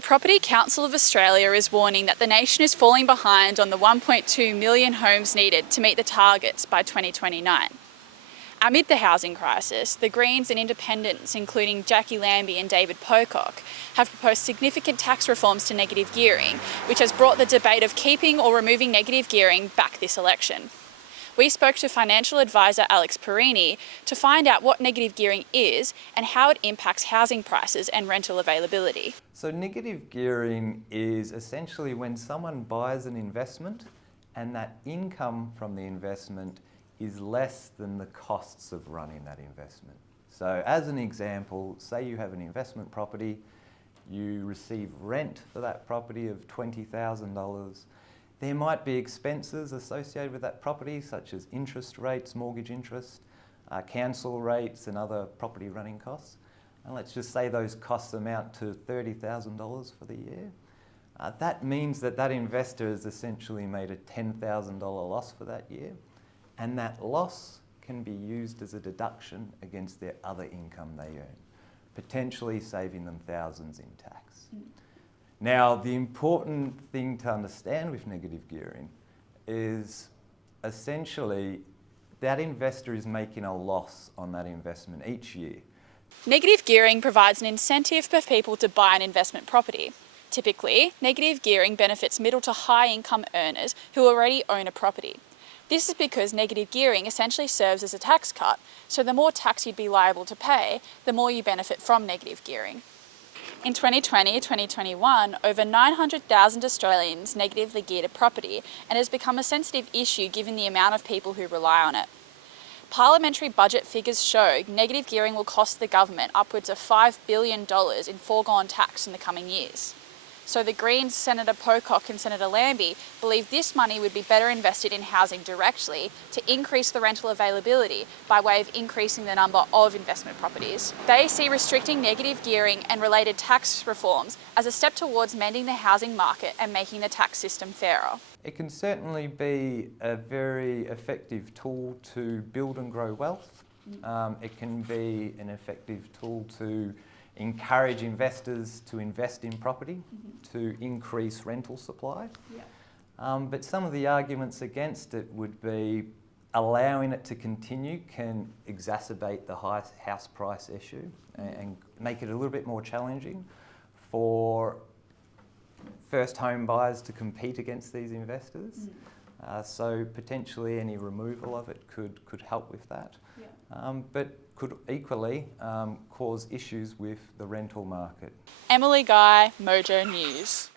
The Property Council of Australia is warning that the nation is falling behind on the 1.2 million homes needed to meet the targets by 2029. Amid the housing crisis, the Greens and independents, including Jackie Lambie and David Pocock, have proposed significant tax reforms to negative gearing, which has brought the debate of keeping or removing negative gearing back this election. We spoke to financial advisor Alex Perini to find out what negative gearing is and how it impacts housing prices and rental availability. So negative gearing is essentially when someone buys an investment and that income from the investment is less than the costs of running that investment. So as an example, say you have an investment property, you receive rent for that property of $20,000. There might be expenses associated with that property, such as interest rates, mortgage interest, council rates and other property running costs. And let's just say those costs amount to $30,000 for the year. That means that that investor has essentially made a $10,000 loss for that year. And that loss can be used as a deduction against their other income they earn, potentially saving them thousands in tax. Now, the important thing to understand with negative gearing is essentially that investor is making a loss on that investment each year. Negative gearing provides an incentive for people to buy an investment property. Typically, negative gearing benefits middle to high income earners who already own a property. This is because negative gearing essentially serves as a tax cut, so the more tax you'd be liable to pay, the more you benefit from negative gearing. In 2020-2021, over 900,000 Australians negatively geared a property and has become a sensitive issue given the amount of people who rely on it. Parliamentary budget figures show negative gearing will cost the government upwards of $5 billion in foregone tax in the coming years. So the Greens, Senator Pocock and Senator Lambie believe this money would be better invested in housing directly to increase the rental availability by way of increasing the number of investment properties. They see restricting negative gearing and related tax reforms as a step towards mending the housing market and making the tax system fairer. It can certainly be a very effective tool to build and grow wealth. It can be an effective tool to encourage investors to invest in property, to increase rental supply. But some of the arguments against it would be allowing it to continue can exacerbate the high house price issue and make it a little bit more challenging for first home buyers to compete against these investors. So potentially any removal of it could help with that. But could equally cause issues with the rental market. Emily Guy, Mojo News.